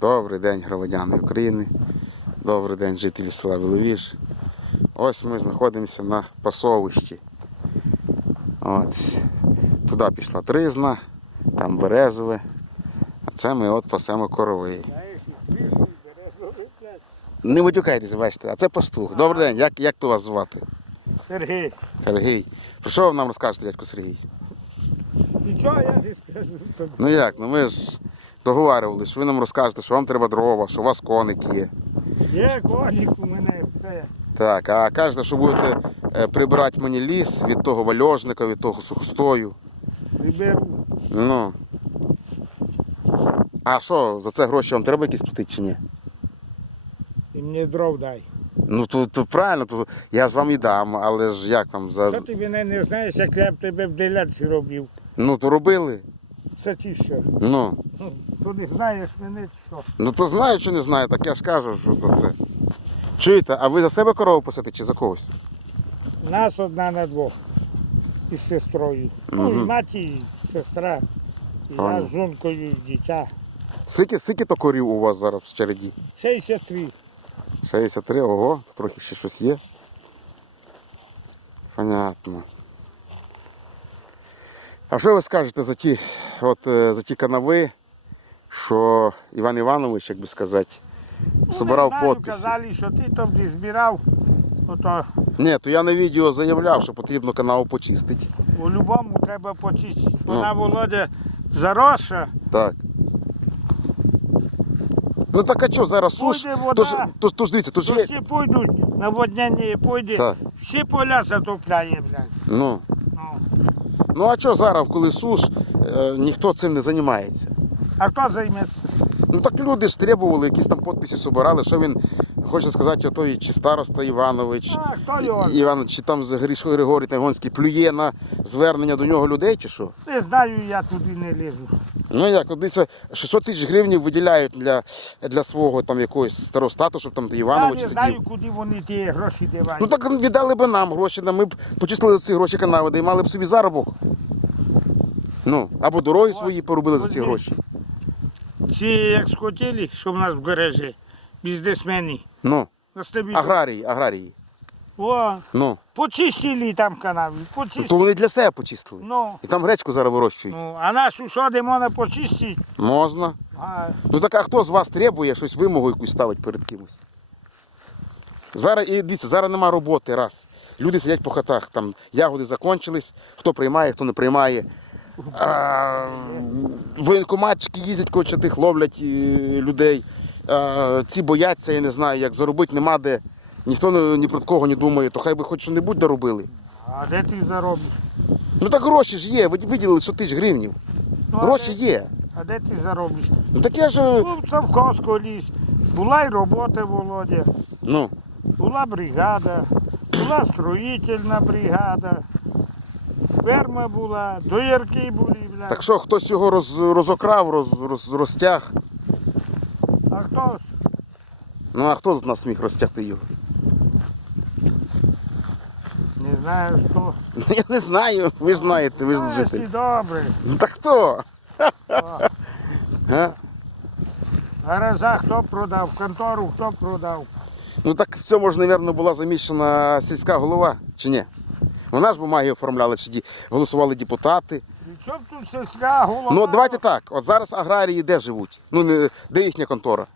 Добрий день, громадяни України. Добрий день, жителі села Веловіж. Ось ми знаходимося на пасовищі. От. Туди пішла тризна, там березове. А це ми от пасемо корови. Не матюкайтесь, бачите, а це пастух. Добрий день, як, як то вас звати? Сергій, Сергій. Про що ви нам розкажете, дядько Сергій? нічого я не скажу. Ну як, ну ми ж договарювалися, що ви нам розкажете, що вам треба дрова, що у вас коник є. Є конік у мене, все. Так, а кажете, що будете е, прибирати мені ліс від того вальожника, від того сухостою. Виберу. Ну. А що, за це гроші вам треба якісь платити чи ні? І мені дров дай. Ну то, то правильно, то я ж вам і дам, але ж як вам за. Що ти мене не знаєш, як я б тебе в делянці робив? Ну то робили. Це чи що? Ну. Ну, То не знаєш мене чи що? Ну то знаю, що не знаю, так я ж кажу, що за це. Чуєте, а ви за себе корову пасете чи за когось? Нас одна на двох. Із сестрою. Ну, і Мгм. мати, і сестра. І я з жонкою, і дитя. Скільки, скільки то корів у вас зараз в череді? 63. 63, ого, трохи ще щось є. Понятно. А що ви скажете за ті, от, е, за ті канави, що Іван Іванович, як би сказати, собирав Ну, знаю, казали, що ти там не збирав. Ото Ні, то я на відео заявляв, що потрібно канаву почистити. у-любому треба почистити. Ну. Вона Володя заросша. Так. Ну так а що, зараз суш? Вода. То ж, то, ж- то ж дивіться, то ж То є. всі пойдуть, наводняння пойде, Так. всі поля затопляє, блядь. Ну. Ну. ну а що зараз, коли суш, ніхто цим не займається? А хто займеться? Ну так люди ж требували, якісь там підписи собирали, що він хоче сказати, ото чи староста Іванович, А, хто його? Іван, чи там Гришко Григорій Тайгонський плює на звернення до нього людей, чи що? Не знаю, я туди не лізу. Ну як, от 600 тисяч гривень виділяють для, для свого там якогось старостату, щоб там Я Іванович не сидів. знаю, куди вони ті гроші дівають. Ну так віддали би нам гроші, ми б почислили ці гроші канави, да і мали б собі заробок. Ну, або дороги свої поробили за ці гроші. Ці як схотіли, що в нас в гаражі, бізнесмени. Ну, На аграрії, аграрії. О, Ну, почистили там канави, ну, почистили. то вони для себе почистили. Ну, І там гречку зараз вирощують. ну, а нашу що де можна почистити? Можна. А, Ну так а хто з вас требує щось вимогу якусь ставить перед кимось? Зараз, і дивіться, зараз нема роботи, раз. Люди сидять по хатах, там ягоди закончились, хто приймає, хто не приймає. Воєнкоматчики їздять, коротше, тих ловлять е, людей. Ці бояться, я не знаю, як заробити нема де. Ніхто ні, про кого не думає, то хай би хоч що-небудь доробили. а де ти заробиш? Ну так гроші ж є, ви виділили 100 тисяч гривнів. Ну, Гроші де- є. А де ти заробиш? Ну так я ж. е, Ну, в ліс. Була й робота, Володя. Ну, Була бригада, була строїтельна бригада, ферма була, доярки були, бля. так що хтось його роз, розокрав, роз, роз, розтяг. А хто ж? Ну а хто тут нас міг розтягти його? Не знаю хто. Ну, Я не знаю, ви ж знаєте, ви ж Знаєш, житель. ти добре. Ну так хто? О? Гаража хто продав, контору хто продав. Ну так в цьому ж, мабуть, була заміщена сільська голова, чи ні? Вона ж бумаги оформляла, чи голосували депутати. І що тут сільська голова? Ну от давайте так, от зараз аграрії де живуть? Ну де їхня контора?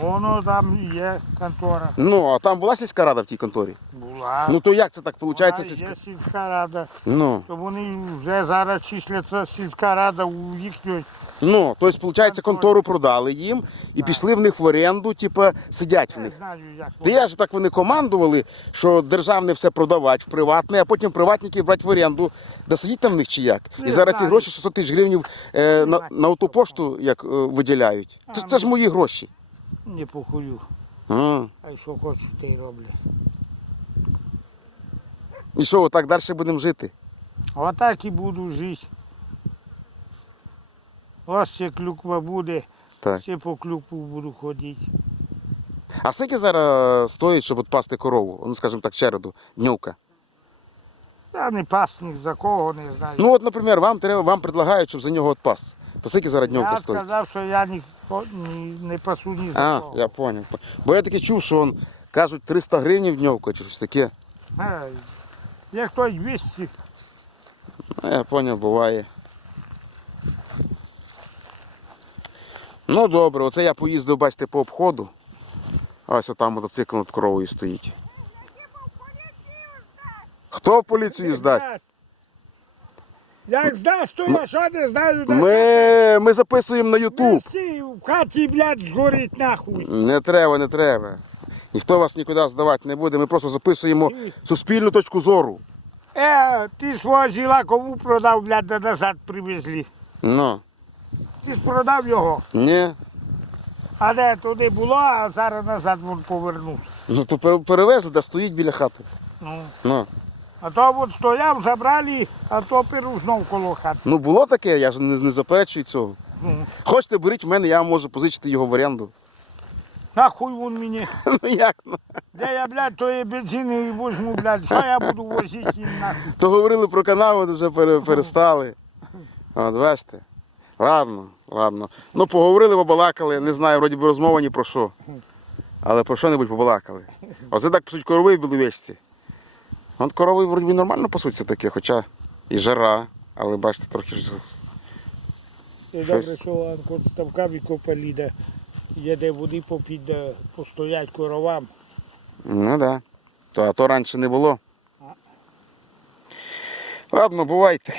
Воно там і є контора. Ну, а там була сільська рада в тій конторі. Була. Ну то як це так виходить? Сільська... Є сільська рада. Ну, То вони вже зараз числяться сільська рада у їхньої. Ну, тобто, виходить, контору продали їм і пішли в них в оренду, типу, сидять в них. знаю, як Та я ж так вони командували, що державне все продавати в приватне, а потім приватників брати в оренду. Да сидіть там в них чи як? І зараз ці гроші 600 тисяч гривень е, на, на ту пошту як е, виділяють. Це, це ж мої гроші. не похую. А. А що хочуть, те й роблять. І що, отак далі будемо жити? Отак і буду жити. Ось ще клюква буде, Так. ще по клюкву буду ходити. А скільки зараз стоїть, щоб от пасти корову? Ну, скажімо так, череду, днювка. Я не пасник за кого не знаю. Ну от, наприклад, вам треба, вам предлагають, щоб за нього от пас. То скільки зараз днювка я стоїть? сказав, що я не, О, ні, не пасу ні за А, кого. я поняв. Бо я таки чув, що он, кажуть 300 гривень дневка чи щось таке. А, Як хтось 200, Ну, я поняв, буває. Ну добре, оце я поїздив, бачите, по обходу. Ось отам мотоцикл над коровою стоїть. Хто в поліцію здасть? Як здасть, то я що не знаю. де Ми, ми записуємо на Ютуб. Всі в хаті, блядь, згорить нахуй. Не треба, не треба. Ніхто вас нікуди здавати не буде. Ми просто записуємо суспільну точку зору. Е, ти свого зіла кому продав, блядь, де назад привезли. Ну, Ти ж продав його. ні. А де туди було, а зараз назад він повернувся. Ну то пере- перевезли, де стоїть біля хати. Ну. Ну. А то от стояв, забрали, а то перу знов коло хати. ну було таке, я ж не, не заперечую цього. Ну. Хочете, беріть в мене, я вам можу позичити його в оренду. Нахуй він мені. Ну як? ну? Де я, блядь, тої бензини возьму, блядь, що я буду возити їм нахуй. То говорили про канал, от вже пере- перестали. От бачите. Ладно, ладно. Ну поговорили, побалакали, не знаю, вроді би розмова ні про що. Але про що-небудь побалакали. Оце так пасуть корови в біловечці. От корови вроді би нормально пасуться таке, хоча і жара, але бачите, трохи ж. І Щось. добре, що Анко ставка викопали, де є де води попід, постоять коровам. Ну так. Да. То, а то раніше не було. Ладно, бувайте.